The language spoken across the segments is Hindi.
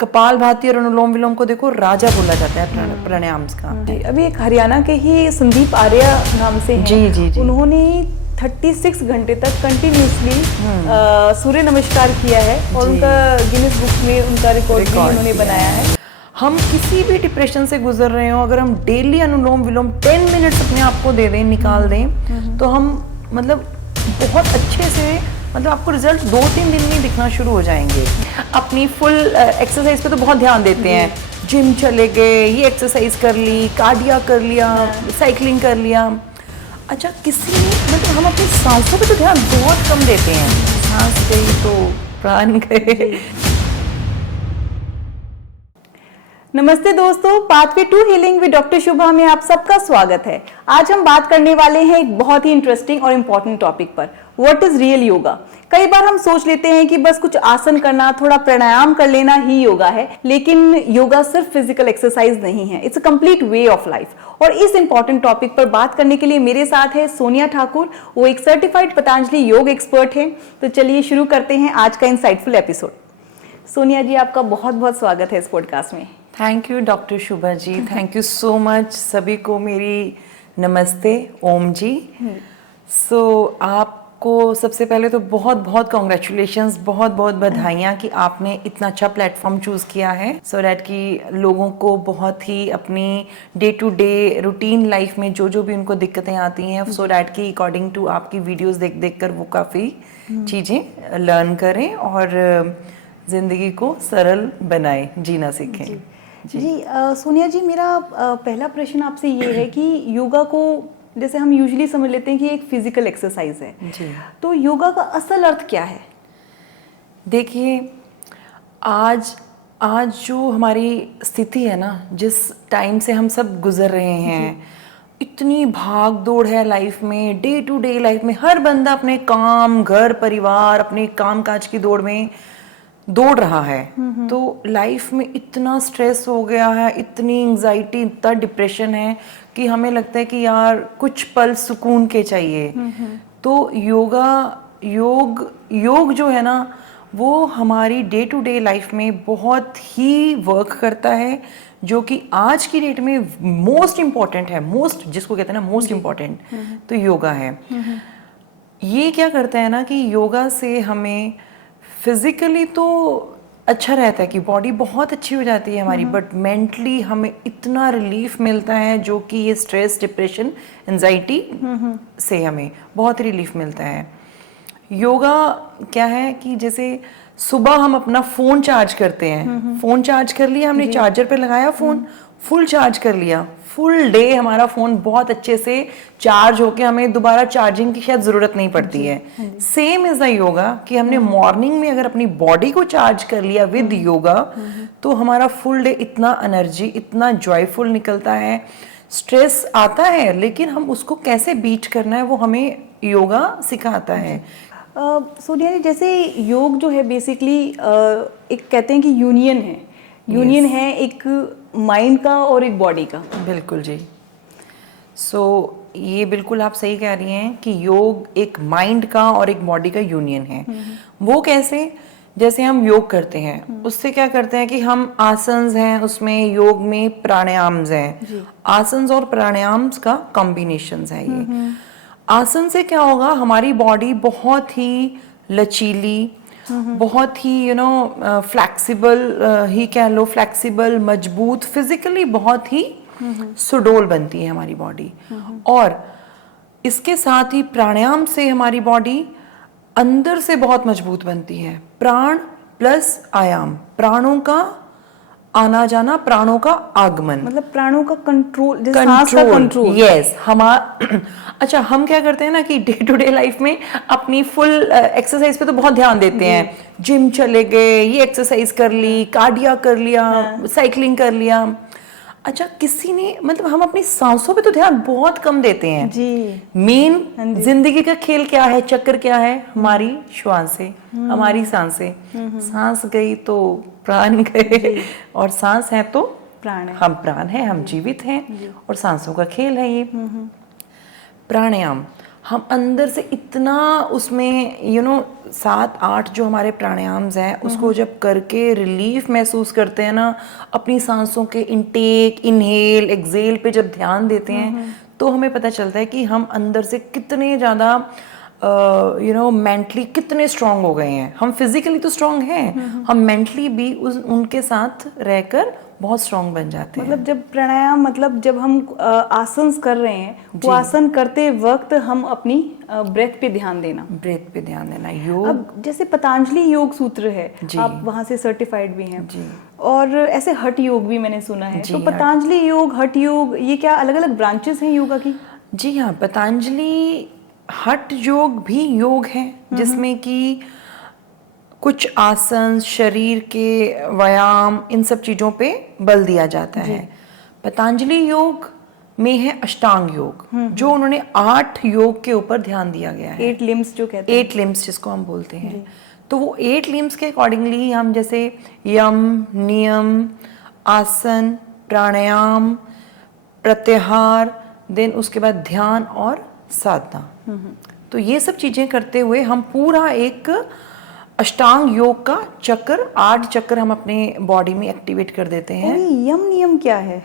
कपालभाति और अनुलोम विलोम को देखो राजा बोला जाता है प्राणायाम्स का। अभी एक हरियाणा के ही संदीप आर्य नाम से हैं, जी। उन्होंने 36 घंटे तक कंटिन्यूसली सूर्य नमस्कार किया है और उनका गिनीज बुक में उनका रिकॉर्ड भी उन्होंने बनाया है। हम किसी भी डिप्रेशन से गुजर रहे हो, अगर हम डेली अनुलोम विलोम 10 मिनट्स अपने आप को दे दें, निकाल दें, तो हम मतलब बहुत अच्छे से, मतलब आपको रिजल्ट 2-3 दिन में दिखना शुरू हो जाएंगे। अपनी फुल एक्सरसाइज पे तो बहुत ध्यान देते हैं, जिम चले गए, ये एक्सरसाइज कर ली, कार्डिया कर लिया, साइकिलिंग कर लिया। अच्छा, किसी ने मतलब हम अपनी सांसों पे तो ध्यान बहुत कम देते हैं। सांस गई तो प्राण गए। नमस्ते दोस्तों, pathway to healing with doctor Shubha में आप सबका स्वागत है। आज हम बात करने वाले हैं एक बहुत ही इंटरेस्टिंग और इम्पोर्टेंट टॉपिक पर, व्हाट इज रियल योगा। कई बार हम सोच लेते हैं कि बस कुछ आसन करना, थोड़ा प्राणायाम कर लेना ही योगा है, लेकिन योगा सिर्फ फिजिकल एक्सरसाइज नहीं है, it's a complete way of life. और इस इंपॉर्टेंट टॉपिक पर बात करने के लिए मेरे साथ है सोनिया ठाकुर, वो एक सर्टिफाइड पतंजलि योग एक्सपर्ट है। तो चलिए शुरू करते हैं आज का इंसाइटफुल एपिसोड। सोनिया जी, आपका बहुत बहुत स्वागत है इस पॉडकास्ट में। Thank you doctor Shubha ji, thank you so much. सभी को मेरी नमस्ते, ओम जी। आपको सबसे पहले तो बहुत बहुत कॉन्ग्रेचुलेशंस, बहुत बहुत बधाइयाँ कि आपने इतना अच्छा प्लेटफॉर्म चूज किया है, सो डैट कि लोगों को बहुत ही अपनी day to day routine life में जो जो भी उनको दिक्कतें आती हैं, सो डैट कि अकॉर्डिंग टू आपकी वीडियोस देख देख कर वो काफ़ी चीज़ें लर्न करें और जिंदगी को सरल बनाए, जीना सीखें। जी सोनिया जी, मेरा पहला प्रश्न आपसे ये है कि योगा को जैसे हम यूजुअली समझ लेते हैं कि एक फिजिकल एक्सरसाइज है जी, तो योगा का असल अर्थ क्या है? देखिए, आज जो हमारी स्थिति है ना, जिस टाइम से हम सब गुजर रहे हैं, इतनी भाग दौड़ है लाइफ में, डे टू डे लाइफ में हर बंदा अपने काम, घर, परिवार, अपने काम काज की दौड़ में दौड़ रहा है। तो लाइफ में इतना स्ट्रेस हो गया है, इतनी एंजाइटी, इतना डिप्रेशन है कि हमें लगता है कि यार कुछ पल सुकून के चाहिए। तो योग जो है ना, वो हमारी डे टू डे लाइफ में बहुत ही वर्क करता है, जो कि आज की डेट में मोस्ट इम्पॉर्टेंट है, जिसको कहते हैं ना मोस्ट इम्पॉर्टेंट, तो योगा है। ये क्या करता है ना कि योगा से हमें फिजिकली तो अच्छा रहता है कि बॉडी बहुत अच्छी हो जाती है हमारी, बट मेंटली हमें इतना रिलीफ मिलता है, जो कि ये स्ट्रेस, डिप्रेशन, एंजाइटी से हमें बहुत रिलीफ मिलता है। योगा क्या है कि जैसे सुबह हम अपना फोन चार्ज करते हैं, फोन चार्ज कर लिया हमने, चार्जर पे लगाया फोन, फुल चार्ज कर लिया, फुल डे हमारा फोन बहुत अच्छे से चार्ज होके हमें दोबारा चार्जिंग की शायद जरूरत नहीं पड़ती है। सेम इज द योगा कि हमने मॉर्निंग में अगर अपनी बॉडी को चार्ज कर लिया विद योगा, तो हमारा फुल डे इतना एनर्जी, इतना जॉयफुल निकलता है। स्ट्रेस आता है, लेकिन हम उसको कैसे बीट करना है वो हमें योगा सिखाता है। सोनिया जी, जैसे योग जो है बेसिकली एक कहते हैं कि यूनियन है एक माइंड का और एक बॉडी का। बिल्कुल जी। ये बिल्कुल आप सही कह रही हैं कि योग एक माइंड का और एक बॉडी का यूनियन है। वो कैसे? जैसे हम योग करते हैं, उससे क्या करते हैं कि हम आसन्स हैं, उसमें योग में प्राणायाम्स हैं, आसन्स और प्राणायाम्स का कॉम्बिनेशंस है ये। आसन से क्या होगा, हमारी बॉडी बहुत ही लचीली, बहुत ही फ्लैक्सिबल ही कह लो, फ्लैक्सिबल, मजबूत, फिजिकली बहुत ही सुडौल बनती है हमारी बॉडी। और इसके साथ ही प्राणायाम से हमारी बॉडी अंदर से बहुत मजबूत बनती है। प्राण प्लस आयाम, प्राणों का आना जाना, प्राणों का आगमन, मतलब प्राणों का कंट्रोल, सांस का कंट्रोल। यस, अच्छा, हम क्या करते हैं ना कि डे टू डे लाइफ में अपनी फुल एक्सरसाइज पे तो बहुत ध्यान देते हैं, जिम चले गए, ये एक्सरसाइज कर ली, कार्डिया कर लिया, साइकिलिंग कर लिया। अच्छा, किसी ने मतलब हम अपनी सांसों पे तो ध्यान बहुत कम देते हैं जी। मेन जिंदगी का खेल क्या है, चक्कर क्या है? हमारी श्वासें, हमारी सांसें। सांस गई तो प्राण गए, और सांस है तो प्राण है, हम प्राण है, हम जीवित हैं, और सांसों का खेल है ये। प्राणायाम हम अंदर से इतना उसमें 7-8 जो हमारे प्राणायाम्स हैं उसको जब करके रिलीफ महसूस करते हैं ना, अपनी सांसों के इनटेक, इनहेल, एक्सहेल पे जब ध्यान देते हैं तो हमें पता चलता है कि हम अंदर से कितने ज़्यादा मेंटली कितने स्ट्रांग हो गए हैं। हम फिजिकली तो स्ट्रांग हैं, हम मेंटली भी उनके साथ रहकर बहुत स्ट्रांग बन जाते हैं। मतलब जब प्राणायाम, मतलब जब हम आसन कर रहे हैं, वो आसन करते वक्त हम अपनी ब्रेथ पे ध्यान देना, योग। अब जैसे पतंजलि योग सूत्र है, आप वहां से सर्टिफाइड भी हैं जी। और ऐसे हठ योग भी मैंने सुना है, तो पतंजलि योग, हठ योग, ये क्या अलग अलग ब्रांचेस हैं योगा की? जी हाँ, पतंजलि हठ योग भी योग है जिसमें कि कुछ आसन, शरीर के व्यायाम, इन सब चीजों पे बल दिया जाता है। पतंजलि योग में है अष्टांग योग, जो उन्होंने 8 योग के ऊपर ध्यान दिया गया है। 8 लिम्स जो कहते हैं, 8 लिम्स जिसको हम बोलते हैं। तो वो 8 लिम्स के अकॉर्डिंगली हम जैसे यम, नियम, आसन, प्राणायाम, प्रत्याहार, देन उसके बाद ध्यान और साधना, तो ये सब चीजें करते हुए हम पूरा एक अष्टांग योग का चक्र, 8 चक्र हम अपने बॉडी में एक्टिवेट कर देते हैं। यम नियम क्या है?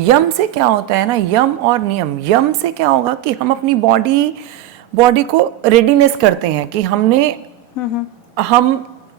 यम से क्या होता है ना, यम और नियम, यम से क्या होगा कि हम अपनी बॉडी को रेडीनेस करते हैं कि हम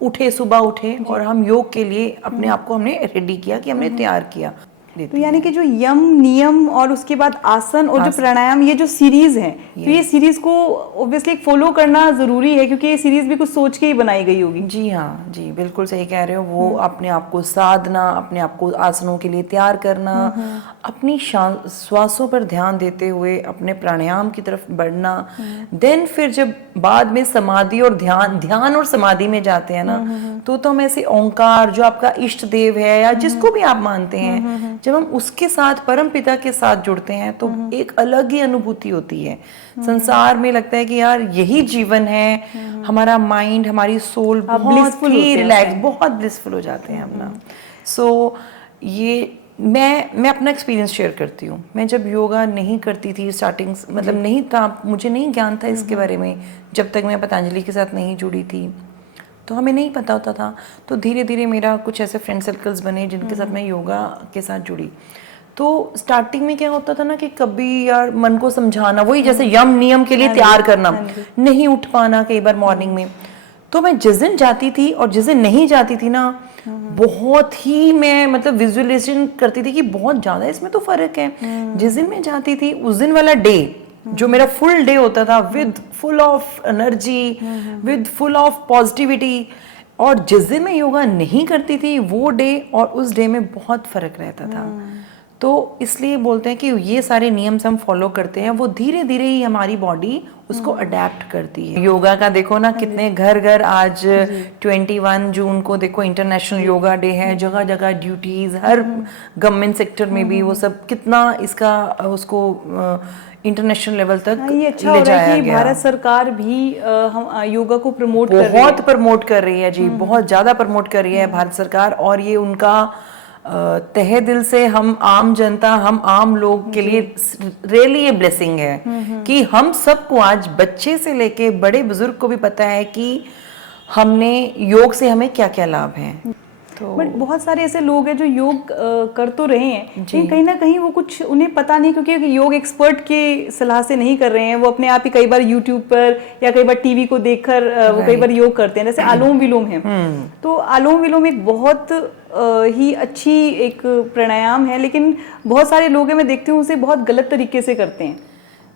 उठे, सुबह उठे और हम योग के लिए अपने आप को हमने रेडी किया, कि हमने तैयार किया। तो यानी कि जो यम, नियम और उसके बाद आसन और जो प्राणायाम, ये जो सीरीज है, तो ये सीरीज को ऑब्वियसली फॉलो करना जरूरी है, क्योंकि ये सीरीज भी कुछ सोच के ही बनाई गई होगी। जी हाँ, जी बिल्कुल सही कह रहे हो। वो अपने आप को साधना, अपने आप को आसनों के लिए तैयार करना, अपनी श्वासों पर ध्यान देते हुए अपने प्राणायाम की तरफ बढ़ना, देन फिर जब बाद में समाधि और ध्यान और समाधि में जाते हैं ना, तो हम ऐसे ओंकार, जो आपका इष्ट देव है या जिसको भी आप मानते हैं, जब हम उसके साथ, परम पिता के साथ जुड़ते हैं तो एक अलग ही अनुभूति होती है। संसार में लगता है कि यार यही जीवन है, हमारा माइंड, हमारी सोल बहुत ही रिलैक्स, बहुत ब्लिसफुल हो जाते हैं हम ना। सो ये मैं अपना एक्सपीरियंस शेयर करती हूँ। मैं जब योगा नहीं करती थी, स्टार्टिंग मतलब नहीं था, मुझे नहीं ज्ञान था इसके बारे में, जब तक मैं पतंजलि के साथ नहीं जुड़ी थी तो हमें नहीं पता होता था। तो धीरे धीरे मेरा कुछ ऐसे फ्रेंड सर्कल्स बने जिनके साथ मैं योगा के साथ जुड़ी। तो स्टार्टिंग में क्या होता था ना कि कभी यार मन को समझाना, वही जैसे यम नियम के लिए तैयार करना, नहीं उठ पाना कई बार मॉर्निंग में। तो मैं जिस दिन जाती थी और जिस दिन नहीं जाती थी ना, बहुत ही मैं मतलब विजुअलाइजेशन करती थी कि बहुत ज्यादा इसमें तो फर्क है। जिस दिन मैं जाती थी उस दिन वाला डे जो मेरा फुल डे होता था, with full of energy, with full of positivity, और जिस दिन मैं योगा नहीं करती थी वो डे और उस डे में बहुत फर्क रहता था। तो इसलिए बोलते हैं कि ये सारे नियम्स हम फॉलो करते हैं, वो धीरे धीरे ही हमारी बॉडी उसको अडेप्ट करती है। योगा का देखो ना, कितने घर घर आज 21 जून को देखो इंटरनेशनल योगा डे है, जगह जगह ड्यूटीज, हर गवर्नमेंट सेक्टर में भी वो सब कितना इसका उसको इंटरनेशनल लेवल तक ये अच्छा ले जाया गया। भारत सरकार भी योगा को प्रमोट कर रही है, बहुत प्रमोट कर रही है जी, बहुत ज्यादा प्रमोट कर रही है भारत सरकार। और ये उनका तहे दिल से हम आम जनता, हम आम लोग के लिए रियली ये ब्लेसिंग है कि हम सबको, आज बच्चे से लेके बड़े बुजुर्ग को भी पता है कि हमने योग से हमें क्या क्या लाभ हैं। तो बट बहुत सारे ऐसे लोग हैं जो योग कर तो रहे हैं, लेकिन कहीं ना कहीं वो कुछ उन्हें पता नहीं, क्योंकि योग एक्सपर्ट के सलाह से नहीं कर रहे हैं। वो अपने आप ही कई बार यूट्यूब पर या कई बार टीवी को देखकर वो कई बार योग करते हैं। जैसे आलोम विलोम है, तो आलोम विलोम एक बहुत ही अच्छी एक प्राणायाम है, लेकिन बहुत सारे लोग हैं, मैं देखती हूँ, उसे बहुत गलत तरीके से करते हैं।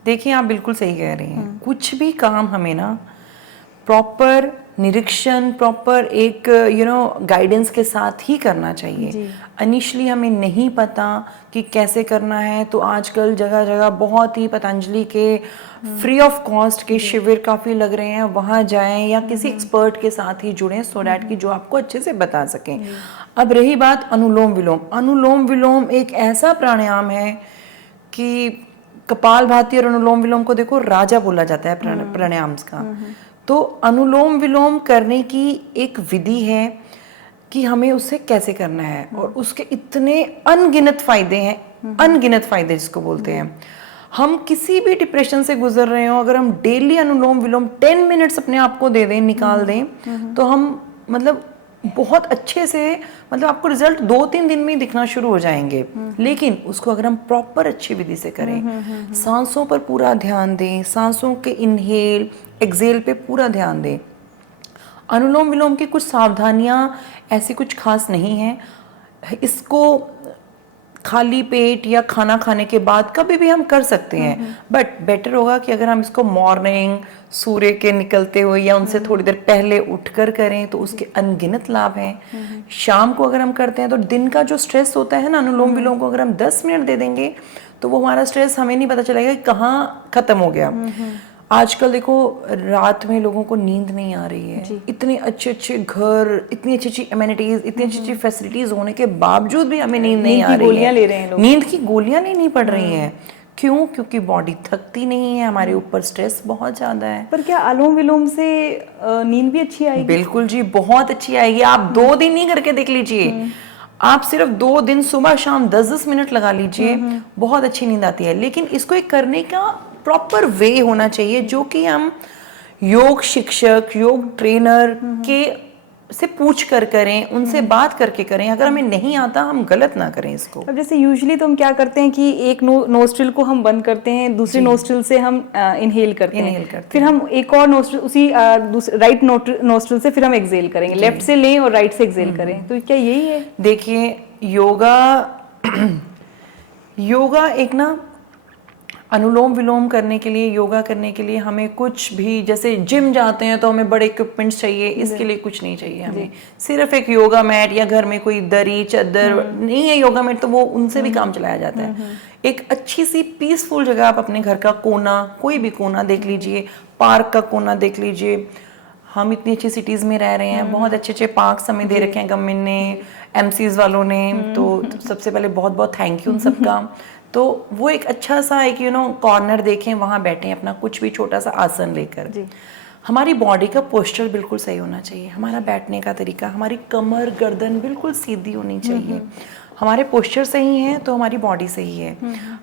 देखिए, आप बिल्कुल सही कह रही हैं। कुछ भी काम हमें ना प्रॉपर निरीक्षण, प्रॉपर एक गाइडेंस के साथ ही करना चाहिए। इनिशियली हमें नहीं पता कि कैसे करना है, तो आजकल जगह जगह बहुत ही पतंजलि के फ्री ऑफ कॉस्ट के शिविर काफ़ी लग रहे हैं, वहाँ जाएं या किसी एक्सपर्ट के साथ ही जुड़ें, सो डैट कि जो आपको अच्छे से बता सकें। अब रही बात अनुलोम विलोम, अनुलोम विलोम एक ऐसा प्राणायाम है कि कपालभाति और अनुलोम विलोम को देखो राजा बोला जाता है प्राणायाम का। तो अनुलोम विलोम करने की एक विधि है कि हमें उससे कैसे करना है, और उसके इतने अनगिनत फायदे हैं, अनगिनत फायदे जिसको बोलते हैं। हम किसी भी डिप्रेशन से गुजर रहे हो, अगर हम डेली अनुलोम विलोम 10 मिनट्स अपने आप को दे दें, निकाल दें, तो हम मतलब बहुत अच्छे से, मतलब आपको रिजल्ट 2-3 दिन में ही दिखना शुरू हो जाएंगे। लेकिन उसको अगर हम प्रॉपर अच्छी विधि से करें, सांसों पर पूरा ध्यान दें, सांसों के इनहेल एक्सेल पे पूरा ध्यान दें। अनुलोम विलोम की कुछ सावधानियां ऐसी कुछ खास नहीं है, इसको खाली पेट या खाना खाने के बाद कभी भी हम कर सकते हैं, बट बेटर होगा कि अगर हम इसको मॉर्निंग सूर्य के निकलते हुए या उनसे थोड़ी देर पहले उठकर करें तो उसके अनगिनत लाभ हैं। शाम को अगर हम करते हैं तो दिन का जो स्ट्रेस होता है ना, अनुलोम विलोम को अगर हम 10 मिनट दे देंगे तो वो हमारा स्ट्रेस हमें नहीं पता चलेगा कि कहाँ खत्म हो गया। आजकल देखो रात में लोगों को नींद नहीं आ रही है, इतने अच्छे अच्छे घर, इतनी अच्छी अच्छी एमिनिटीज, इतनी अच्छी अच्छी फैसिलिटीज होने के बावजूद भी हमें नींद नहीं आ रही है। गोलियां ले रहे हैं लोग, नींद की गोलियां लेनी पड़ रही हैं। क्यों? क्योंकि बॉडी थकती नहीं है, हमारे ऊपर स्ट्रेस बहुत ज्यादा है। पर क्या अनुलोम विलोम से नींद भी अच्छी आएगी? बिल्कुल जी, बहुत अच्छी आएगी। आप 2 दिन ही करके देख लीजिए, आप सिर्फ 2 दिन सुबह शाम 10-10 मिनट लगा लीजिए, बहुत अच्छी नींद आती है। लेकिन इसको एक करने का प्रॉपर वे होना चाहिए, जो कि हम योग शिक्षक, योग ट्रेनर के से पूछ कर करें, उनसे बात करके करें। अगर हमें नहीं आता, हम गलत ना करें इसको। अब जैसे यूजुअली तो हम क्या करते हैं कि एक नोस्ट्रिल को हम बंद करते हैं, दूसरे नोस्ट्रिल से हम इनहेल करते हैं, फिर हम एक और नोस्ट्रिल उसी राइट नोस्ट्रिल से फिर हम एक्सहेल करेंगे, लेफ्ट से लें और राइट से एक्सहेल करें। तो क्या यही है? देखिए योगा एक ना, अनुलोम विलोम करने के लिए, योगा करने के लिए हमें कुछ भी, जैसे जिम जाते हैं तो हमें बड़े इक्विपमेंट्स चाहिए, इसके लिए कुछ नहीं चाहिए हमें। सिर्फ एक योगा मैट या घर में कोई दरी चादर नहीं है योगा मैट, तो वो उनसे भी काम चलाया जाता है। एक अच्छी सी पीसफुल जगह आप अपने घर का कोना, कोई भी कोना देख लीजिए, पार्क का कोना देख लीजिए। हम इतनी अच्छी सिटीज में रह रहे हैं, बहुत अच्छे अच्छे पार्क हमें दे रखे हैं गवर्नमेंट ने, एमसीज वालों ने, तो सबसे पहले बहुत बहुत थैंक यू उन सबका। तो वो एक अच्छा सा एक कॉर्नर देखें, वहां बैठें अपना कुछ भी छोटा सा आसन लेकर। हमारी बॉडी का पोस्चर बिल्कुल सही होना चाहिए, हमारा बैठने का तरीका, हमारी कमर गर्दन बिल्कुल सीधी होनी चाहिए। हमारे पोस्चर सही है तो हमारी बॉडी सही है।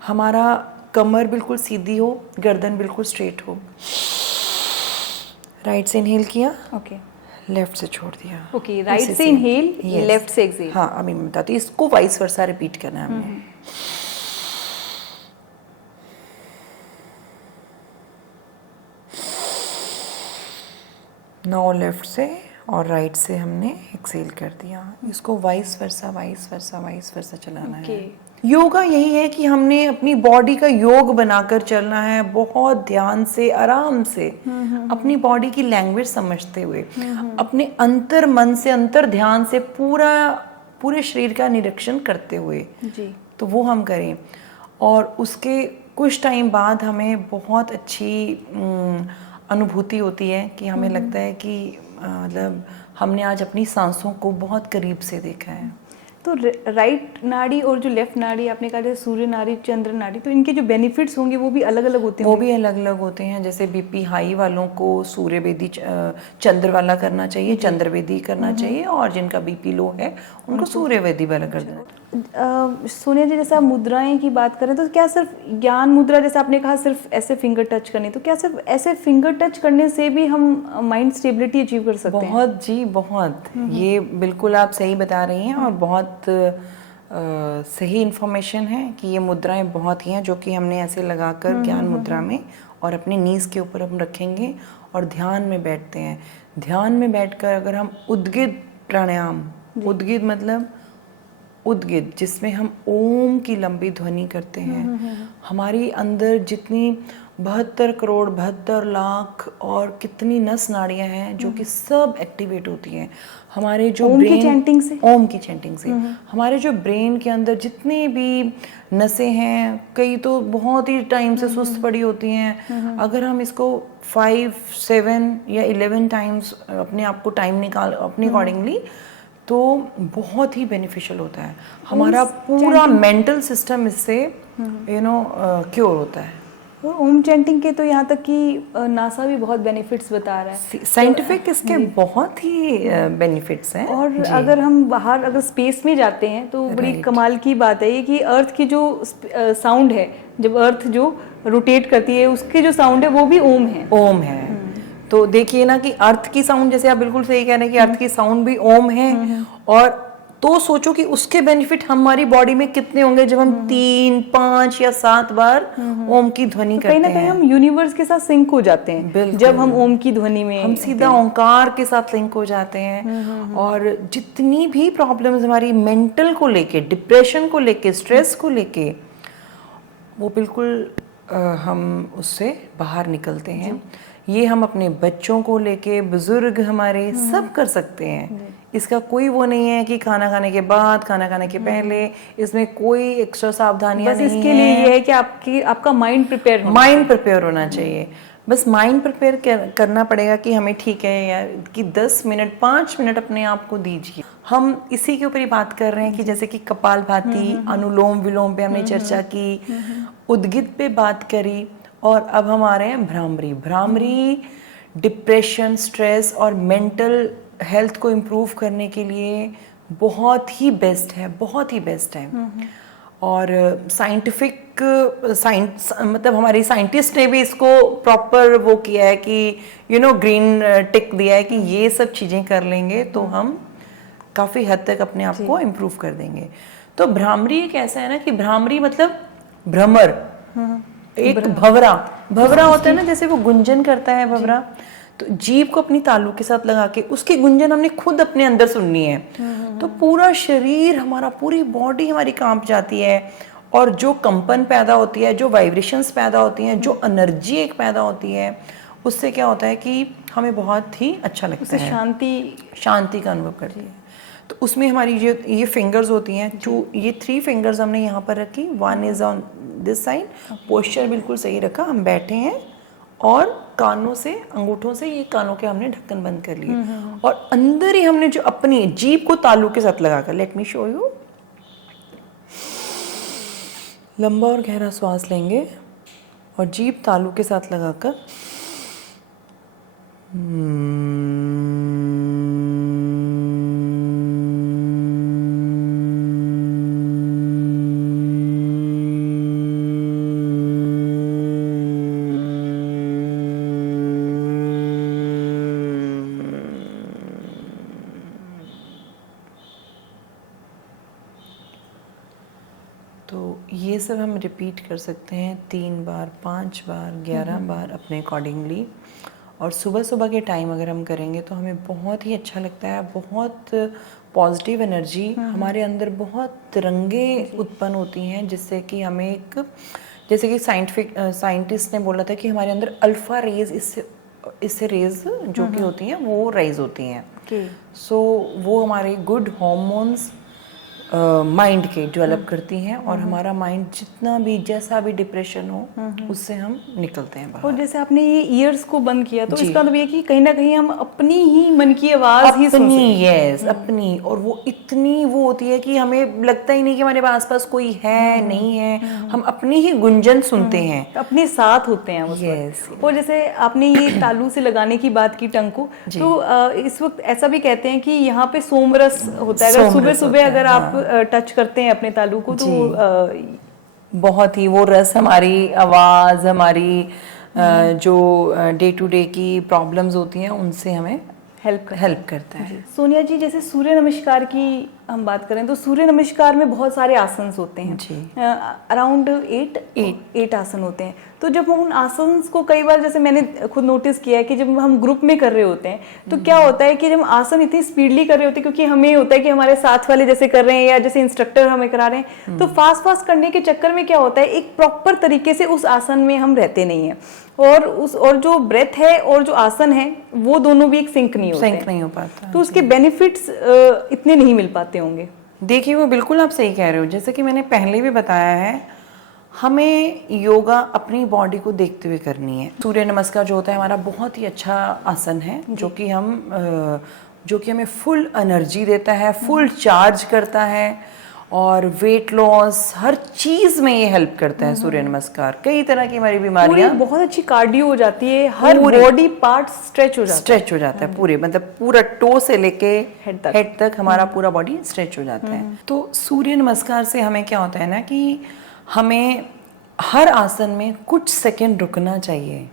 हमारा कमर बिल्कुल सीधी हो, गर्दन बिल्कुल स्ट्रेट हो। राइट से इनहेल किया, ओके, लेफ्ट से छोड़ दिया, ओके, राइट से इनहेल, लेफ्ट से एक्सहेल। हाँ, अभी मैं बताती हूँ, इसको वाइस वर्सा रिपीट करना है हमने। नौ लेफ्ट से और राइट से हमने एक्सेल कर दिया। इसको vice versa vice versa vice versa चलाना है। योगा यही है कि हमने अपनी बॉडी का योग बनाकर चलना है, बहुत ध्यान से, आराम से, अपनी बॉडी की लैंग्वेज समझते हुए, अपने अंतर मन से, अंतर ध्यान से पूरे शरीर का निरीक्षण करते हुए जी। तो वो हम करें, और उसके कुछ टाइम बाद हमें बहुत अच्छी अनुभूति होती है कि हमें लगता है कि मतलब हमने आज अपनी सांसों को बहुत करीब से देखा है। तो राइट नाड़ी और जो लेफ्ट नाड़ी आपने कहा, जैसे सूर्य नाड़ी, चंद्र नाड़ी, तो इनके जो बेनिफिट्स होंगे वो भी अलग अलग होते हैं? वो भी अलग अलग होते हैं। जैसे बीपी हाई वालों को सूर्य वेदी चंद्र वाला करना चाहिए, चंद्र वेदी करना चाहिए, और जिनका बीपी लो है उनको सूर्य वेदी वाला कर देना। सोनिया जी, जैसे आप मुद्राएं की बात करें तो क्या सिर्फ ज्ञान मुद्रा, जैसे आपने कहा सिर्फ ऐसे फिंगर टच करनी, तो क्या सिर्फ ऐसे फिंगर टच करने से भी हम माइंड स्टेबिलिटी अचीव कर सकते हैं? बहुत जी, बहुत। ये बिल्कुल आप सही बता रही हैं, और बहुत सही इन्फॉर्मेशन है कि ये मुद्राएं बहुत ही हैं, जो कि हमने ऐसे लगाकर ज्ञान मुद्रा में और अपने नीज के ऊपर हम रखेंगे और ध्यान में बैठते हैं। ध्यान में बैठकर अगर हम उद्गित प्राणायाम, उद्गित मतलब उद्गित, जिसमें हम ओम की लंबी ध्वनि करते हैं, हमारी अंदर जितनी 72 करोड़ 72 लाख और कितनी नस नाड़ियां हैं जो कि सब एक्टिवेट होती हैं हमारे जो ओम की चैंटिंग से, ओम की चैंटिंग से हमारे जो ब्रेन के अंदर जितने भी नसें हैं, कई तो बहुत ही टाइम से सुस्त पड़ी होती हैं, अगर हम इसको 5, 7 या 11 टाइम्स अपने आप को टाइम निकाल अपने अकॉर्डिंगली, तो बहुत ही बेनिफिशियल होता है। हमारा पूरा मेंटल सिस्टम इससे क्योर होता है। और ओम चैंटिंग के तो यहाँ तक कि नासा भी बहुत बेनिफिट्स बता रहा है, साइंटिफिक इसके बहुत ही बेनिफिट्स हैं। और अगर हम बाहर अगर स्पेस में जाते हैं तो बड़ी कमाल की बात है ये कि अर्थ की जो साउंड है, जब अर्थ जो रोटेट करती है उसके जो साउंड है वो भी ओम है। ओम है। तो देखिए ना कि अर्थ की साउंड, जैसे आप बिल्कुल सही कह रहे हैं कि अर्थ की साउंड भी ओम है। और तो सोचो कि उसके बेनिफिट हमारी बॉडी में कितने होंगे जब हम 3, 5 या 7 बार ओम की ध्वनि करते हैं। कहीं ना कहीं हम यूनिवर्स के साथ सिंक हो जाते हैं जब हम ओम की ध्वनि में, हम सीधा ओंकार के साथ लिंक हो जाते हैं। और जितनी भी प्रॉब्लम्स हमारी मेंटल को लेके, डिप्रेशन को लेके, स्ट्रेस को लेके, वो बिल्कुल हम उससे बाहर निकलते हैं। ये हम अपने बच्चों को लेके, बुजुर्ग हमारे सब कर सकते हैं। इसका कोई वो नहीं है कि खाना खाने के बाद, खाना खाने के पहले, इसमें कोई एक्स्ट्रा सावधानियां नहीं है। बस इसके लिए ये है कि आपका माइंड प्रिपेयर होना चाहिए। बस माइंड प्रिपेयर करना पड़ेगा कि हमें ठीक है यार कि 10 मिनट 5 मिनट अपने आप को दीजिए। हम इसी के ऊपर ही बात कर रहे हैं कि जैसे कि कपालभाति, अनुलोम विलोम पे हमने चर्चा की, उद्गित पे बात करी, और अब हम आ रहे हैं भ्रामरी। भ्रामरी डिप्रेशन, स्ट्रेस और मेंटल हेल्थ को इम्प्रूव करने के लिए बहुत ही बेस्ट है, बहुत ही बेस्ट है। और साइंटिफिक मतलब हमारी साइंटिस्ट ने भी इसको प्रॉपर वो किया है कि ग्रीन टिक दिया है कि ये सब चीज़ें कर लेंगे तो हम काफ़ी हद तक अपने आप को इम्प्रूव कर देंगे। तो भ्रामरी एक ऐसा है ना कि भ्रामरी मतलब भ्रमर, एक भवरा होता है ना, जैसे वो गुंजन करता है भवरा, तो जीभ को अपनी तालू के साथ लगा के उसकी गुंजन हमने खुद अपने अंदर सुननी है। तो पूरा शरीर हमारा, पूरी बॉडी हमारी कांप जाती है, और जो कंपन पैदा होती है, जो वाइब्रेशंस पैदा होती हैं, जो एनर्जी एक पैदा होती है, उससे क्या होता है कि हमें बहुत ही अच्छा लगता है, शांति का अनुभव करती है। तो उसमें हमारी ये फिंगर्स होती हैं, जो ये 3 फिंगर्स हमने यहाँ पर रखी, 1 is on this side, posture बिल्कुल सही रखा, हम बैठे हैं, और कानों से, अंगूठों से ये कानों के हमने ढक्कन बंद कर लिए, और अंदर ही हमने जो अपनी जीभ को तालू के साथ लगाकर, लेट मी शो यू, लंबा और गहरा श्वास लेंगे और जीभ तालू के साथ लगाकर तो ये सब हम रिपीट कर सकते हैं 3 बार, 5 बार, 11 बार अपने अकॉर्डिंगली। और सुबह सुबह के टाइम अगर हम करेंगे तो हमें बहुत ही अच्छा लगता है, बहुत पॉजिटिव एनर्जी हमारे अंदर, बहुत तिरंगे उत्पन्न होती हैं, जिससे कि हमें एक, जैसे कि साइंटिस्ट ने बोला था कि हमारे अंदर अल्फा रेज, इससे रेज जो कि होती हैं वो राइज होती हैं। सो वो हमारे गुड हार्मोन्स माइंड के डेवलप करती हैं, और हमारा माइंड जितना भी, जैसा भी डिप्रेशन हो, उससे हम निकलते हैं बाहर। और जैसे आपने ये ईयर्स को बंद किया, तो इसका मतलब ये कि कहीं ना कहीं हम अपनी ही मन की आवाज ही सुन सकते हैं। अपनी, और वो इतनी वो होती है कि हमें लगता ही नहीं कि हमारे आसपास कोई है, नहीं है, हम अपनी ही गुंजन सुनते हैं, अपने साथ होते हैं उस वक्त। और जैसे आपने ये तालू से लगाने की बात की टंग को, तो इस वक्त ऐसा भी कहते हैं कि यहाँ पे सोमरस होता है, अगर सुबह सुबह अगर आप टच करते हैं अपने तालू को, तो बहुत ही वो रस हमारी आवाज, हमारी जो डे टू डे की प्रॉब्लम्स होती हैं उनसे हमें हेल्प करता है। सोनिया जी, जैसे सूर्य नमस्कार की हम बात करें तो सूर्य नमस्कार में बहुत सारे आसन होते हैं, अराउंड 8 आसन होते हैं। तो जब हम उन आसन को, कई बार जैसे मैंने खुद नोटिस किया है कि जब हम ग्रुप में कर रहे होते हैं तो क्या होता है कि जब आसन इतनी स्पीडली कर रहे होते हैं, क्योंकि हमें होता है कि हमारे साथ वाले जैसे कर रहे हैं या जैसे इंस्ट्रक्टर हमें करा रहे हैं, तो फास्ट करने के चक्कर में क्या होता है, एक प्रॉपर तरीके से उस आसन में हम रहते नहीं है, और जो ब्रेथ है और जो आसन है वो दोनों भी एक सिंक नहीं हो पाता, तो उसके बेनिफिट्स इतने नहीं मिल पाते होंगे। देखिए, वो बिल्कुल आप सही कह रहे हो। जैसे कि मैंने पहले भी बताया है, हमें योगा अपनी बॉडी को देखते हुए करनी है। सूर्य नमस्कार जो होता है हमारा बहुत ही अच्छा आसन है, जो कि हमें फुल एनर्जी देता है, फुल चार्ज करता है, और वेट लॉस, हर चीज में ये हेल्प करता है सूर्य नमस्कार। कई तरह की हमारी पूरी बीमारियां, बहुत अच्छी कार्डियो हो जाती है, हर बॉडी पार्ट स्ट्रेच हो जाता है। स्ट्रेच हो जाता है पूरे, मतलब पूरा टो से लेके हेड तक हमारा पूरा बॉडी स्ट्रेच हो जाता है। तो सूर्य नमस्कार से हमें क्या होता है ना कि हमें हर आसन में कुछ सेकंड रुकना चाहिए,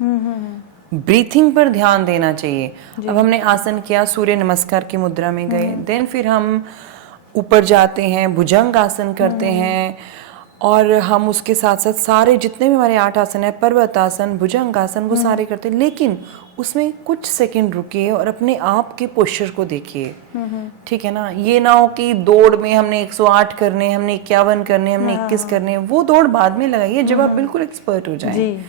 ब्रीथिंग पर ध्यान देना चाहिए। अब हमने आसन किया, सूर्य नमस्कार की मुद्रा में गए, देन फिर हम ऊपर जाते हैं, भुजंग आसन करते हैं, और हम उसके साथ साथ सारे जितने भी हमारे 8 आसन है, पर्वतासन, भुजंगासन, वो सारे करते हैं। लेकिन उसमें कुछ सेकंड रुकिए और अपने आप के पोस्चर को देखिए, ठीक है ना। ये ना हो कि दौड़ में हमने 108 करने, हमने 51 करने, हमने 21 करने, वो दौड़ बाद में लगाइए जब आप बिल्कुल एक्सपर्ट हो जाएं,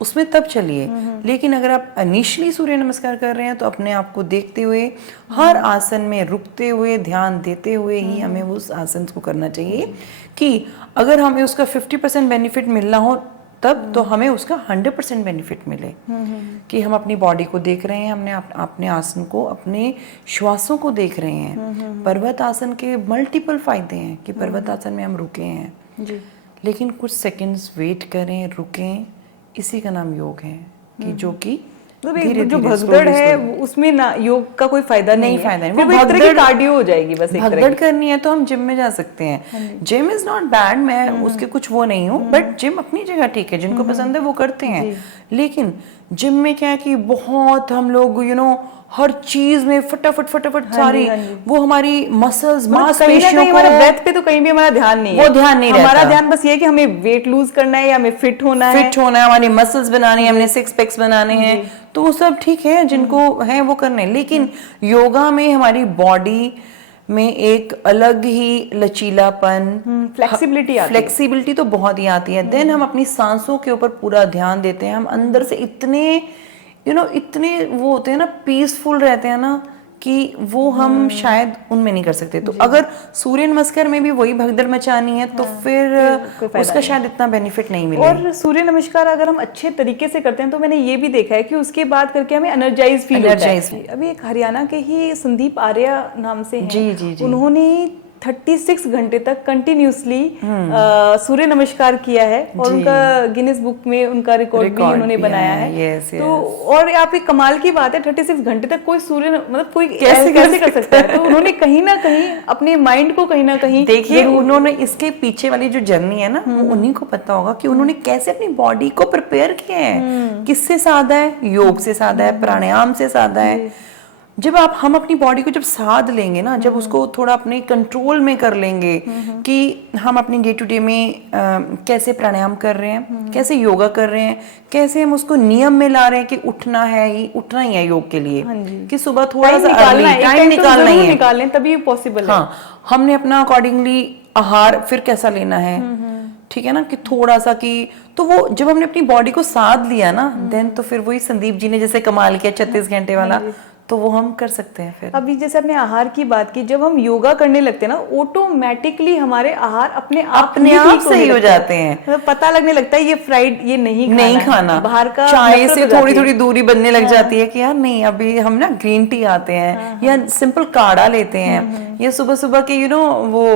उसमें तब चलिए। लेकिन अगर आप इनिशियली सूर्य नमस्कार कर रहे हैं तो अपने आप को देखते हुए, हर आसन में रुकते हुए, ध्यान देते हुए ही हमें उस आसन को करना चाहिए कि अगर हमें उसका 50% बेनिफिट मिलना हो तब तो हमें उसका 100% बेनिफिट मिले, कि हम अपनी बॉडी को देख रहे हैं, हमने अपने आसन को, अपने श्वासों को देख रहे हैं। पर्वत आसन के मल्टीपल फायदे हैं कि पर्वत आसन में हम रुके हैं जी। लेकिन कुछ सेकंड्स वेट करें, रुकें, इसी का नाम योग है कि जो कि जो भगदड़ है उसमें ना योग का कोई फायदा नहीं है, वो एक तरह की कार्डियो हो जाएगी बस। भगदड़ करनी है तो हम जिम में जा सकते हैं। जिम इज नॉट बैड, मैं उसके कुछ वो नहीं हूँ, बट जिम अपनी जगह ठीक है, जिनको पसंद है वो करते हैं। लेकिन जिम में क्या है कि बहुत हम लोग हर चीज में फटाफट सारी, वो हमारी मसल्स, मांसपेशियों को, हमारा ब्रेथ पे तो कहीं भी हमारा ध्यान नहीं है, वो ध्यान नहीं रहता। हमारा ध्यान बस ये है कि हमें वेट लूज करना है या हमें फिट होना है, हमारी मसल्स बनानी है, हमने 6 पैक्स बनाने हैं, तो वो सब ठीक है, जिनको है वो करने। लेकिन योगा में हमारी बॉडी में एक अलग ही लचीलापन, फ्लेक्सिबिलिटी तो बहुत ही आती है। देन हम अपनी सांसों के ऊपर पूरा ध्यान देते हैं, हम अंदर से इतने इतने वो होते हैं ना, पीसफुल रहते हैं ना, कि वो हम शायद उनमें नहीं कर सकते। तो अगर सूर्य नमस्कार में भी वही भगदड़ मचानी है तो फिर उसका शायद इतना बेनिफिट नहीं मिलेगा। और सूर्य नमस्कार अगर हम अच्छे तरीके से करते हैं तो मैंने ये भी देखा है कि उसके बाद करके हमें एनर्जाइज फील होता है। अभी एक हरियाणा के ही संदीप आर्या नाम से हैं, जी, उन्होंने 36 घंटे तक कंटिन्यूसली सूर्य नमस्कार किया है और उनका गिनीज बुक में उनका रिकॉर्ड भी उन्होंने बनाया है। तो और यहाँ पे कमाल की बात है, 36 घंटे तक कोई सूर्य मतलब कोई कैसे कर सकता है। तो उन्होंने कहीं ना कहीं अपने माइंड को कहीं ना कहीं, देखिए उन्होंने इसके पीछे वाली जो जर्नी है ना, वो उन्हीं को पता होगा कि उन्होंने कैसे अपनी बॉडी को प्रिपेयर किया है। किससे साधा है? योग से साधा है, प्राणायाम से साधा है। जब हम अपनी बॉडी को जब साध लेंगे ना, जब उसको थोड़ा अपने कंट्रोल में कर लेंगे कि हम अपनी डे टू डे में कैसे प्राणायाम कर रहे हैं, कैसे योगा कर रहे हैं, कैसे हम उसको नियम में ला रहे हैं कि उठना ही है योग के लिए, कि सुबह थोड़ा सा टाइम निकालना ही है, तभी पॉसिबल है। हाँ, हमने अपना अकॉर्डिंगली आहार फिर कैसा लेना है, ठीक है ना, कि थोड़ा सा कि तो वो जब हमने अपनी बॉडी को साध लिया ना, देन तो फिर वही संदीप जी ने जैसे कमाल किया 36 घंटे वाला, तो वो हम कर सकते हैं। फिर अभी जैसे आपने आहार की बात की, जब हम योगा करने लगते हैं ना, ऑटोमेटिकली हमारे आहार अपने आप सही हो जाते हैं। पता लगने लगता है ये फ्राइड ये नहीं खाना, बाहर का चाय से थोड़ी दूरी बनने लग जाती है कि यार नहीं, अभी हम ना ग्रीन टी आते हैं या सिंपल काढ़ा लेते हैं, या सुबह सुबह के वो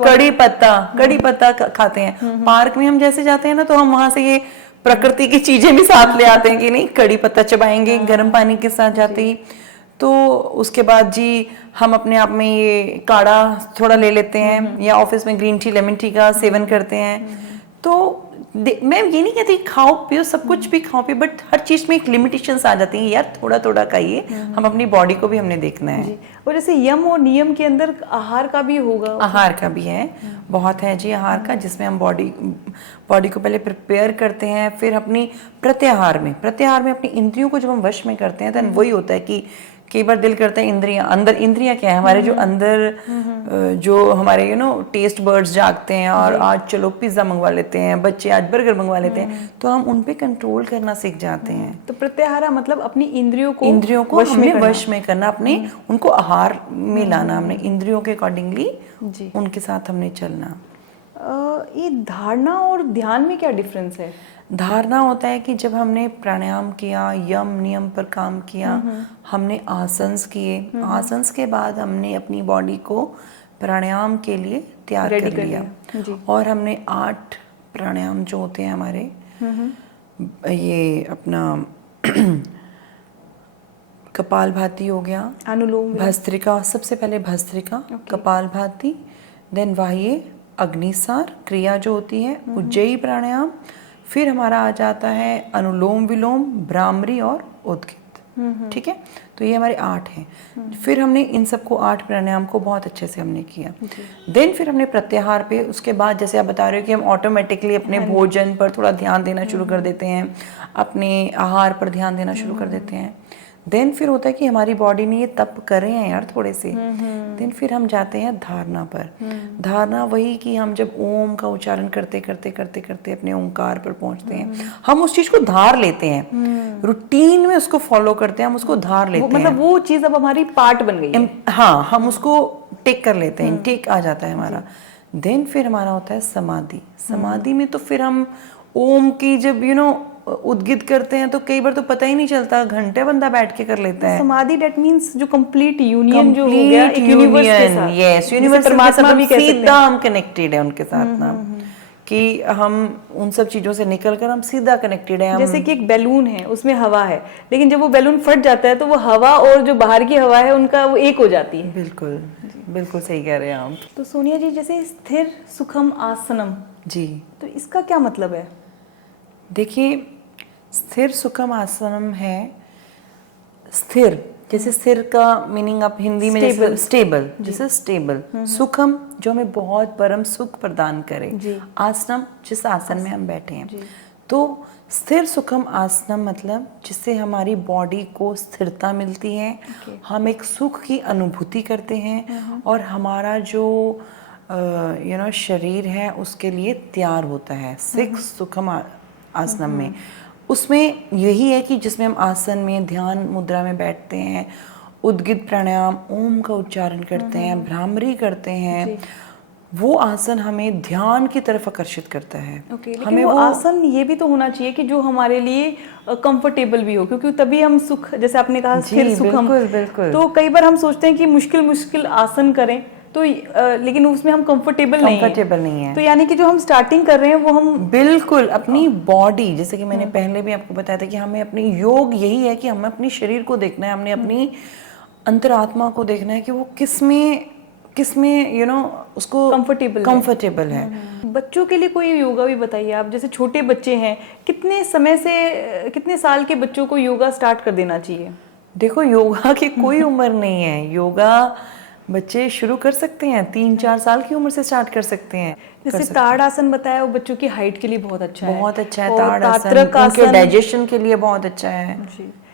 कड़ी पत्ता खाते हैं। पार्क में हम जैसे जाते हैं ना, तो हम वहां से ये प्रकृति की चीजें भी साथ ले आते हैं कि नहीं, कड़ी पत्ता चबाएंगे गर्म पानी के साथ जाते ही। तो उसके बाद जी हम अपने आप में ये काढ़ा थोड़ा ले लेते हैं, या ऑफिस में ग्रीन टी, लेमन टी का सेवन करते हैं। तो मैं ये नहीं कहती खाओ पियो, सब कुछ भी खाओ पियो, बट हर चीज में एक लिमिटेशंस आ जाती हैं यार, थोड़ा खाइए, हम अपनी बॉडी को भी हमने देखना है। और जैसे यम और नियम के अंदर आहार का भी होगा, आहार का भी है, बहुत है जी आहार का, जिसमें हम बॉडी को पहले प्रिपेयर करते हैं, फिर अपनी प्रत्याहार में अपनी इंद्रियों को जब हम वश में करते हैं, तो वही होता है कि कई बार दिल करता है इंद्रियां क्या है हमारे जो अंदर जो हमारे टेस्ट बर्ड्स जागते हैं, और आज चलो पिज्जा मंगवा लेते हैं, बच्चे आज बर्गर मंगवा लेते हैं, तो हम उन पे कंट्रोल करना सीख जाते हैं। तो प्रत्याहार मतलब अपनी इंद्रियों को हमने वश में करना, अपने उनको आहार में लाना, हमने इंद्रियों के अकॉर्डिंगली उनके साथ हमने चलना। ये धारणा और ध्यान में क्या डिफरेंस है? धारणा होता है कि जब हमने प्राणायाम किया, यम नियम पर काम किया, हमने आसन्स किए, आसन्स के बाद हमने अपनी बॉडी को प्राणायाम के लिए तैयार Ready कर कर लिया। जी। और हमने 8 प्राणायाम जो होते हैं हमारे, ये अपना कपालभाति हो गया, अनुलोम विलोम। भस्त्रिका, सबसे पहले भस्त्रिका, कपालभाति, देन वाह्य अग्निसार क्रिया जो होती है, उज्जयी प्राणायाम, फिर हमारा आ जाता है अनुलोम विलोम, भ्रामरी और उद्गित। ठीक है, तो ये हमारे 8 हैं। फिर हमने इन सबको 8 प्राणायाम को बहुत अच्छे से हमने किया। देन फिर हमने प्रत्याहार पे, उसके बाद जैसे आप बता रहे हो कि हम ऑटोमेटिकली अपने भोजन पर थोड़ा ध्यान देना शुरू कर देते हैं, अपने आहार पर ध्यान देना शुरू कर देते हैं। देन फिर होता है कि हमारी बॉडी ने ये तप करे हैं यार थोड़े से। देन फिर हम जाते हैं धारणा पर। धारणा वही कि हम जब ओम का उच्चारण करते करते करते करते अपने ओंकार पर पहुंचते हैं, हम उस चीज को धार लेते हैं, रूटीन में उसको फॉलो करते हैं, हम उसको धार लेते हैं, मतलब वो चीज अब हमारी पार्ट बन गई है। हाँ, हम उसको टेक कर लेते हैं, टेक आ जाता है हमारा। देन फिर हमारा होता है समाधि। समाधि में तो फिर हम ओम की जब उद्गित करते हैं तो कई बार तो पता ही नहीं चलता, घंटे बंदा बैठ के कर लेता है। समाधि डेट मींस जो कंप्लीट यूनियन जो हो गया एक यूनिवर्स के साथ। यस, यूनिवर्स परमात्मा भी कह सकते हैं। सीधा हम कनेक्टेड है उनके साथ ना, कि हम उन सब चीजों से निकलकर हम सीधा कनेक्टेड है। जैसे कि एक बैलून है, उसमें हवा है, लेकिन जब वो बैलून फट जाता है तो वो हवा और जो बाहर की हवा है उनका वो एक हो जाती है। बिल्कुल बिल्कुल सही कह रहे हैं आप। तो सोनिया जी, जैसे स्थिर सुखम आसनम जी, तो इसका क्या मतलब है? देखिए, स्थिर सुखम आसनम है स्थिर, जैसे स्थिर का मीनिंग आप हिंदी में जैसे स्टेबल, जैसे स्टेबल, सुखम जो हमें बहुत परम सुख प्रदान करे, आसनम जिस आसन में हम बैठे हैं। तो स्थिर सुखम आसनम मतलब जिससे हमारी बॉडी को स्थिरता मिलती है, हम एक सुख की अनुभूति करते हैं और हमारा जो शरीर है उसके लिए तैयार होता है। सुखम आसनम में उसमें यही है कि जिसमें हम आसन में ध्यान मुद्रा में बैठते हैं, उद्गित प्राणायाम, ओम का उच्चारण करते हैं, भ्रामरी करते हैं, वो आसन हमें ध्यान की तरफ आकर्षित करता है। हमें वो आसन ये भी तो होना चाहिए कि जो हमारे लिए कंफर्टेबल भी हो, क्योंकि तभी हम सुख, जैसे आपने कहा स्थिर सुखम, तो कई बार हम सोचते हैं कि मुश्किल आसन करें तो लेकिन उसमें हम कंफर्टेबल नहीं है। तो यानी कि जो हम स्टार्टिंग कर रहे हैं वो हम बिल्कुल अपनी बॉडी, जैसे कि मैंने पहले भी आपको बताया था कि हमें अपनी योग यही है कि हमें अपनी शरीर को देखना है, हमने अपनी अंतरात्मा को देखना है कि वो किसमें उसको कंफर्टेबल है। बच्चों के लिए कोई योगा भी बताइए आप, जैसे छोटे बच्चे हैं, कितने साल के बच्चों को योगा स्टार्ट कर देना चाहिए? देखो, योगा की कोई उम्र नहीं है, योगा बच्चे शुरू कर सकते हैं, 3-4 साल की उम्र से स्टार्ट कर सकते हैं। जैसे ताड़ आसन बताया, वो बच्चों की हाइट के लिए बहुत अच्छा है। ताड़ आसन उनके डाइजेशन के लिए बहुत अच्छा है।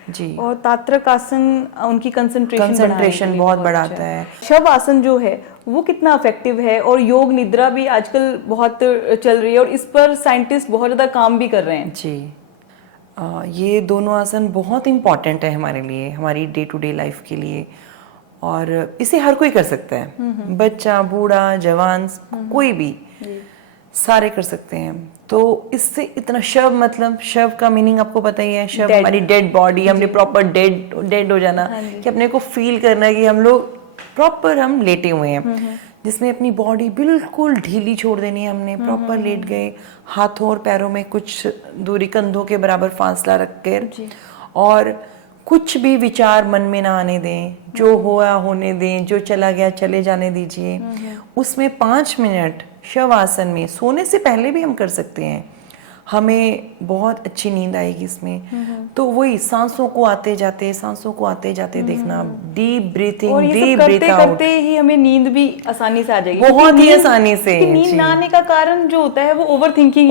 जी। और तात्रक आसन उनकी कंसंट्रेशन बहुत बढ़ाता है। शव आसन जो है वो कितना इफेक्टिव है, और योग निद्रा भी आजकल बहुत चल रही है और इस पर साइंटिस्ट बहुत ज्यादा काम भी कर रहे हैं। जी, ये दोनों आसन बहुत इम्पोर्टेंट है हमारे लिए, हमारी डे टू डे लाइफ के लिए, और इसे हर कोई कर सकता है, बच्चा, बूढ़ा, जवान, कोई भी, सारे कर सकते हैं। तो इससे इतना शव, मतलब शव का मीनिंग आपको पता ही है, शव हमारी डेड बॉडी, हमने प्रॉपर डेड हो जाना, कि अपने को फील करना है कि हम लोग प्रॉपर हम लेटे हुए हैं, जिसमें अपनी बॉडी बिल्कुल ढीली छोड़ देनी है, हमने प्रॉपर लेट गए, हाथों और पैरों में कुछ दूरी, कंधों के बराबर फासला रखकर, और कुछ भी विचार मन में ना आने दें, जो हुआ होने दें, जो चला गया चले जाने दीजिए। उसमें 5 मिनट शव आसन में सोने से पहले भी हम कर सकते हैं, हमें बहुत अच्छी नींद आएगी इसमें। तो वही सांसों को आते जाते देखना, deep breathing, deep breath out, करते ही हमें नींद भी आसानी से आ जाएगी, बहुत ही आसानी से। नींद ना आने का कारण जो होता है वो ओवर थिंकिंग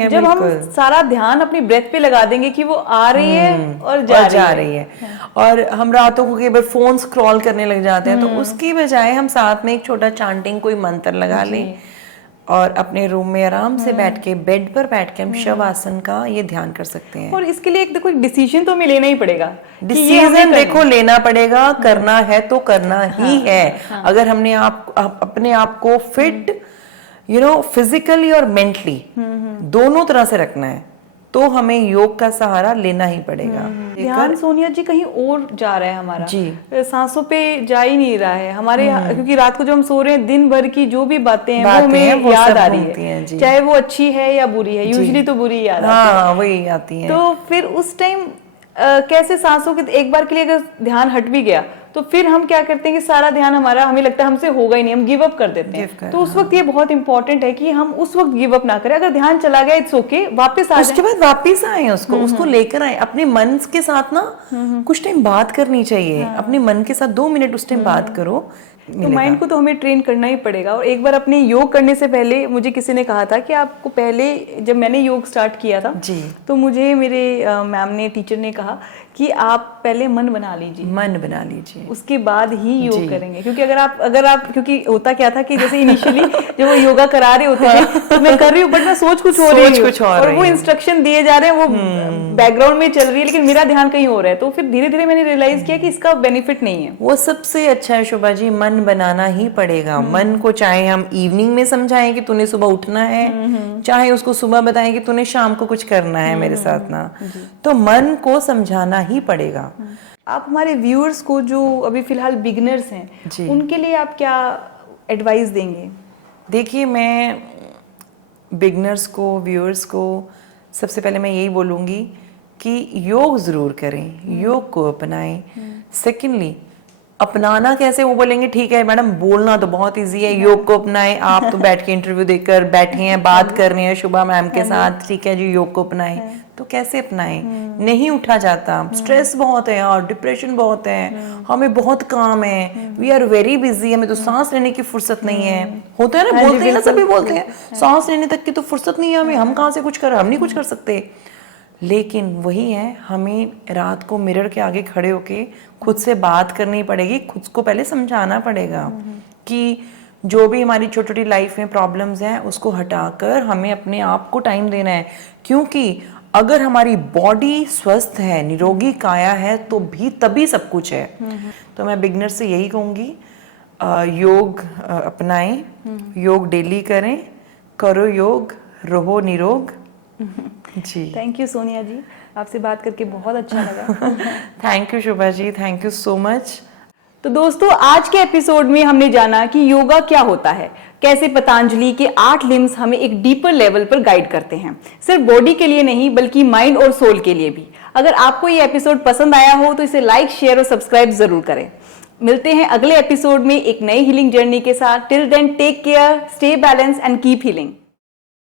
है। जब हम सारा ध्यान अपनी ब्रेथ पे लगा देंगे कि वो आ रही है और जा रही है, और हम रातों को कई बार फोन स्क्रॉल करने लग जाते हैं, तो उसकी बजाय हम साथ में एक छोटा चांटिंग कोई मंत्र लगा लें और अपने रूम में आराम से बैठ के, बेड पर बैठ के हम शव आसन का ये ध्यान कर सकते हैं। और इसके लिए एक डिसीजन तो हमें लेना ही पड़ेगा, डिसीजन देखो लेना पड़ेगा, करना है तो करना ही है। अगर हमने अपने आप को फिट फिजिकली और मेंटली दोनों तरह से रखना है, तो हमें योग का सहारा लेना ही पड़ेगा। ध्यान सोनिया जी कहीं और जा रहा है हमारा जी। सांसों पे जा ही नहीं रहा है हमारे क्योंकि रात को जो हम सो रहे हैं दिन भर की जो भी बातें हैं वो हमें याद आ रही है, चाहे वो अच्छी है या बुरी है, यूजुअली तो बुरी याद आती है। वही आती है। तो फिर उस टाइम कैसे सांसों के एक बार के लिए अगर ध्यान हट भी गया तो फिर हम क्या करते हैं कि सारा ध्यान हमारा, हमें लगता है हमसे होगा ही नहीं, हम गिव अप कर देते हैं। तो उस वक्त ये बहुत इंपॉर्टेंट है कि हम उस वक्त गिव अप ना करें। अगर ध्यान चला गया इट्स ओके, वापस आ उसके बाद वापस आए, उसको लेकर आए, अपने मन के साथ ना कुछ टाइम बात करनी चाहिए। अपने मन के साथ 2 मिनट उस टाइम बात करो। तो माइंड को तो हमें ट्रेन करना ही पड़ेगा। और एक बार अपने योग करने से पहले मुझे किसी ने कहा था कि आपको पहले, जब मैंने योग स्टार्ट किया था जी, तो मुझे मेरे मैम ने, टीचर ने कहा कि आप पहले मन बना लीजिए, उसके बाद ही योग करेंगे। क्योंकि अगर आप क्योंकि होता क्या था कि जैसे इनिशियली जब वो योगा करा रहे होते हैं तो मैं कर रही हूँ बट मैं सोच कुछ हो रही हूँ और वो इंस्ट्रक्शन दिए जा रहे हैं, वो बैकग्राउंड में चल रही है, लेकिन मेरा ध्यान कहीं हो रहा है। तो फिर धीरे धीरे मैंने रियलाइज किया कि इसका बेनिफिट नहीं है। वो सबसे अच्छा है शोभा जी, मन बनाना ही पड़ेगा। मन को चाहे हम इवनिंग में समझाएं कि तूने सुबह उठना है, चाहे उसको सुबह बताएं कि तूने शाम को कुछ करना है मेरे साथ ना, तो मन को समझाना ही पड़ेगा। आप हमारे व्यूअर्स को जो अभी फिलहाल बिगिनर्स हैं उनके लिए आप क्या एडवाइस देंगे? देखिए, मैं बिगिनर्स को, व्यूअर्स को सबसे पहले मैं यही बोलूँगी कि योग ज़रूर करें, योग को अपनाएं। सेकेंडली, अपनाना कैसे, वो बोलेंगे ठीक है मैडम बोलना तो बहुत इजी है, योग को अपनाएं। आप तो बैठ के इंटरव्यू देकर बैठे हैं, बात कर रहे हैं शुभा मैम के साथ, ठीक है जी, योग को अपनाएं। तो कैसे अपनाएं? नहीं उठा जाता, स्ट्रेस बहुत है और डिप्रेशन बहुत है, हमें बहुत काम है, वी आर वेरी बिजी, हमें तो सांस लेने की फुर्सत नहीं है। होता है ना, बोलते हैं ना, सभी बोलते हैं सांस लेने तक की तो फुर्सत नहीं है हमें, हम कहाँ से कुछ कर, हम नहीं कुछ कर सकते। लेकिन वही है, हमें रात को मिरर के आगे खड़े होके खुद से बात करनी पड़ेगी, खुद को पहले समझाना पड़ेगा कि जो भी हमारी छोटी छोटी लाइफ में प्रॉब्लम्स हैं उसको हटाकर हमें अपने आप को टाइम देना है। क्योंकि अगर हमारी बॉडी स्वस्थ है, निरोगी काया है, तो भी तभी सब कुछ है। तो मैं बिगनर से यही कहूँगी, योग अपनाएं, योग डेली करें, करो योग, रहो निरोग। जी, थैंक यू सोनिया जी, आपसे बात करके बहुत अच्छा लगा। Thank you Shobha ji, thank you so much. तो दोस्तों, आज के एपिसोड में हमने जाना कि योगा क्या होता है, कैसे पतंजलि के 8 लिम्स हमें एक डीपर लेवल पर गाइड करते हैं, सिर्फ बॉडी के लिए नहीं बल्कि माइंड और सोल के लिए भी। अगर आपको ये एपिसोड पसंद आया हो तो इसे लाइक, शेयर और सब्सक्राइब जरूर करें। मिलते हैं अगले एपिसोड में एक नई हीलिंग जर्नी के साथ। Till then take care, stay balance and keep healing.